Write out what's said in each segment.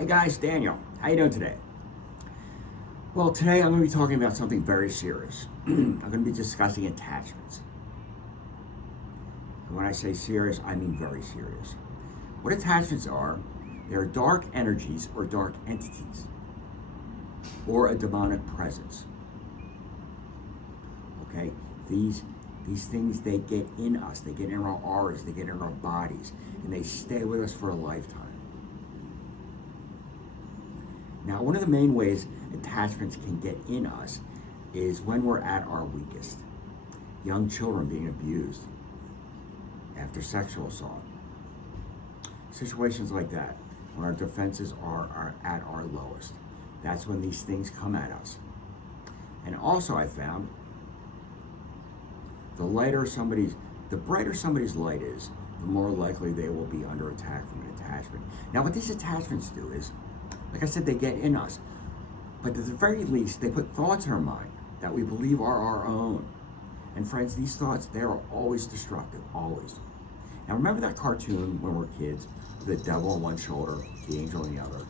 Hey guys, Daniel. How you doing today? Well, today I'm going to be talking about something very serious. I'm going to be discussing attachments. And when I say serious, I mean very serious. What attachments are, they're dark energies or dark entities or a demonic presence. Okay? These things, they get in us, they get in our auras, they get in our bodies, and they stay with us for a lifetime. Now, one of the main ways attachments can get in us is when we're at our weakest. Young children being abused after sexual assault. Situations like that, when our defenses are at our lowest. That's when these things come at us. And also I found, the brighter somebody's light is, the more likely they will be under attack from an attachment. Now, what these attachments do is, like I said, they get in us. But at the very least, they put thoughts in our mind that we believe are our own. And friends, these thoughts, they are always destructive, always. Now, remember that cartoon when we were kids, the devil on one shoulder, the angel on the other,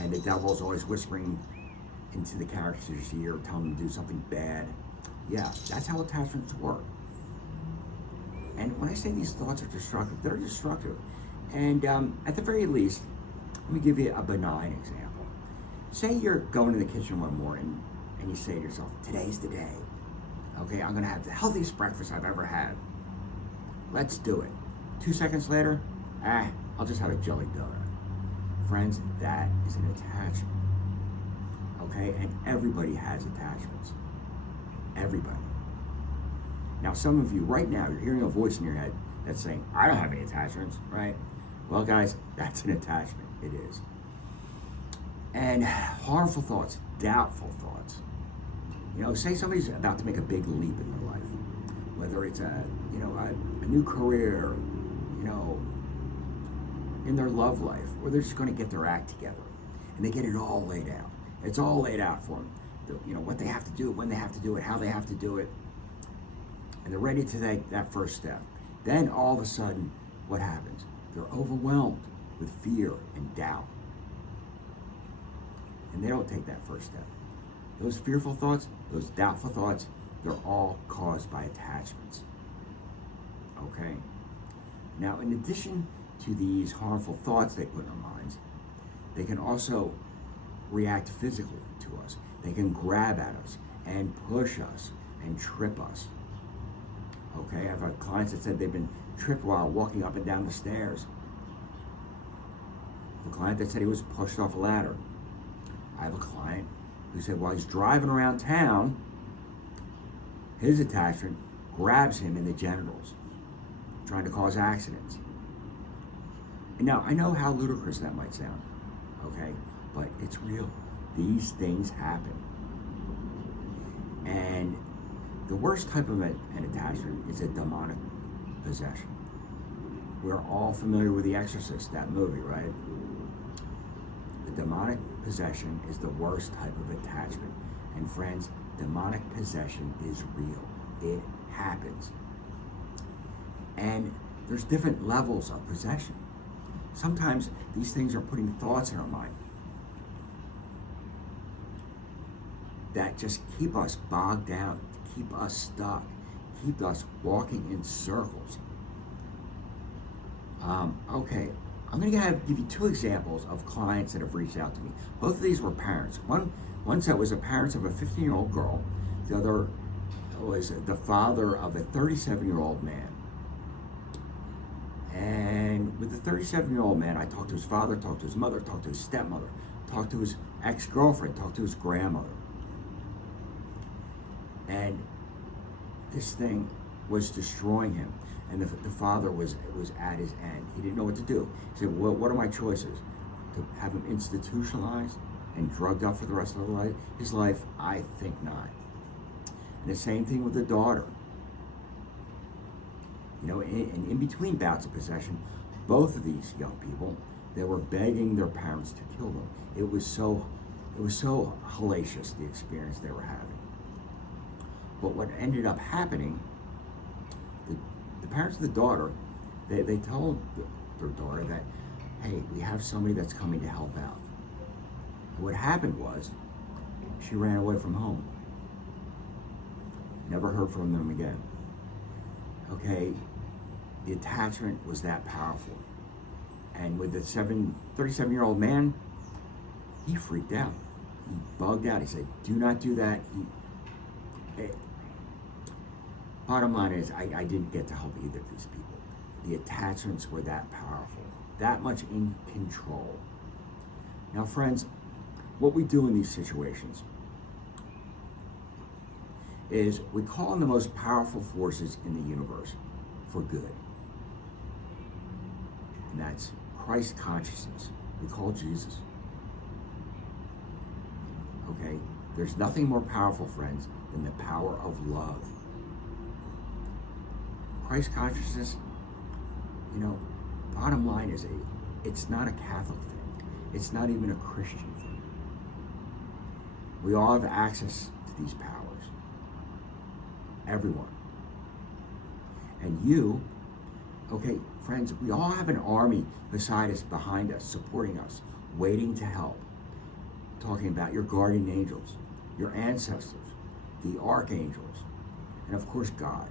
and the devil is always whispering into the character's ear, telling them to do something bad. Yeah, that's how attachments work. And when I say these thoughts are destructive, they're destructive. And at the very least, let me give you a benign example. Say you're going to the kitchen one morning and you say to yourself, today's the day. Okay, I'm gonna have the healthiest breakfast I've ever had. Let's do it. 2 seconds later, I'll just have a jelly donut. Friends, that is an attachment. Okay, and everybody has attachments. Everybody. Now, some of you right now, you're hearing a voice in your head that's saying, I don't have any attachments, right? Well, guys, that's an attachment. It is. And harmful thoughts, doubtful thoughts. You know, say somebody's about to make a big leap in their life, whether it's a new career, in their love life, or they're just going to get their act together, and they get it all laid out. It's all laid out for them. What they have to do, when they have to do it, how they have to do it, and they're ready to take that first step. Then all of a sudden, what happens? They're overwhelmed with fear and doubt, and they don't take that first step. Those fearful thoughts, those doubtful thoughts, they're all caused by attachments. Okay? Now, in addition to these harmful thoughts they put in our minds, they can also react physically to us. They can grab at us and push us and trip us. Okay? I've had clients that said they've been tripped while walking up and down the stairs. The client that said he was pushed off a ladder. I have a client who said while he's driving around town, his attachment grabs him in the genitals, trying to cause accidents. And now, I know how ludicrous that might sound, okay? But it's real. These things happen. And the worst type of an attachment is a demonic possession. We're all familiar with The Exorcist, that movie, right? The demonic possession is the worst type of attachment. And friends, demonic possession is real. It happens. And there's different levels of possession. Sometimes these things are putting thoughts in our mind that just keep us bogged down, keep us stuck, keep us walking in circles. Okay, I'm going to give you two examples of clients that have reached out to me. Both of these were parents. One set was the parents of a 15-year-old girl. The other was the father of a 37-year-old man. And with the 37-year-old man, I talked to his father, talked to his mother, talked to his stepmother, talked to his ex-girlfriend, talked to his grandmother. And this thing was destroying him. And the father was at his end. He didn't know what to do. He said, well, what are my choices? To have him institutionalized and drugged up for the rest of his life? I think not. And the same thing with the daughter. In between bouts of possession, both of these young people, they were begging their parents to kill them. It was so hellacious, the experience they were having. But what ended up happening, the parents of the daughter, they told their daughter that hey, we have somebody that's coming to help out. And what happened was, she ran away from home. Never heard from them again. Okay, the attachment was that powerful. And with the 37-year-old man, he freaked out. He bugged out. He said, do not do that. Bottom line is, I didn't get to help either of these people. The attachments were that powerful, that much in control. Now, friends, what we do in these situations is we call on the most powerful forces in the universe for good. And that's Christ consciousness. We call Jesus. Okay? There's nothing more powerful, friends, than the power of love. Christ consciousness, bottom line is it's not a Catholic thing. It's not even a Christian thing. We all have access to these powers. Everyone. And you, okay, friends, we all have an army beside us, behind us, supporting us, waiting to help. Talking about your guardian angels, your ancestors, the archangels, and of course God.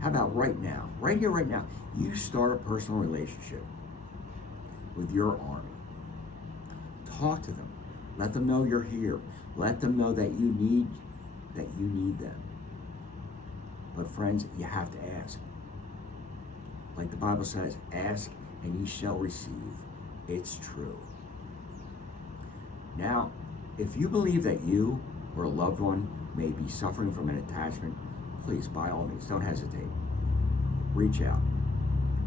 How about right now, right here, right now, you start a personal relationship with your army. Talk to them. Let them know you're here. Let them know that you need them. But friends, you have to ask. Like the Bible says, ask and ye shall receive. It's true. Now, if you believe that you or a loved one may be suffering from an attachment, please, by all means, don't hesitate. Reach out,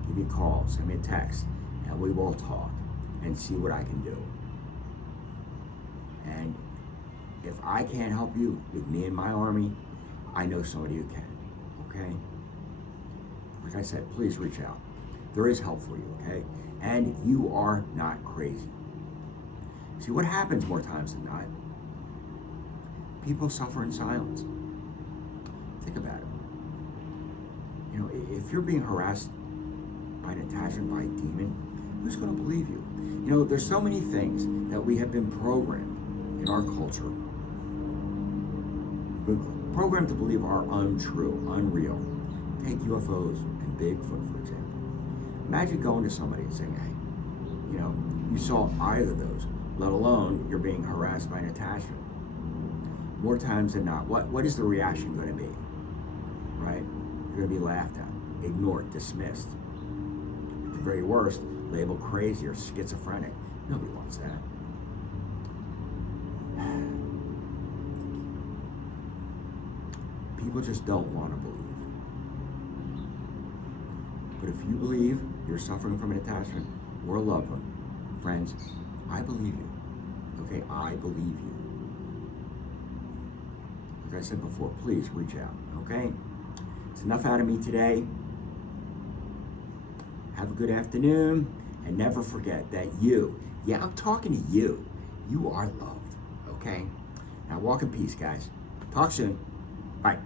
give me a call, send me a text, and we will talk and see what I can do. And if I can't help you with me and my army, I know somebody who can, okay? Like I said, please reach out. There is help for you, okay? And you are not crazy. See, what happens more times than not? People suffer in silence. Think about it. If you're being harassed by an attachment, by a demon, who's going to believe you? There's so many things that we have been programmed in our culture. We're programmed to believe are untrue, unreal. Take UFOs and Bigfoot, for example. Imagine going to somebody and saying, hey, you saw either of those, let alone you're being harassed by an attachment. More times than not, what is the reaction going to be? Right? You're going to be laughed at, ignored, dismissed. At the very worst, labeled crazy or schizophrenic. Nobody wants that. People just don't want to believe. But if you believe you're suffering from an attachment or a loved one, friends, I believe you. Okay, I believe you. Like I said before, please reach out, okay? It's enough out of me today. Have a good afternoon, and never forget that I'm talking to you. You are loved, okay? Now walk in peace, guys. Talk soon. Bye.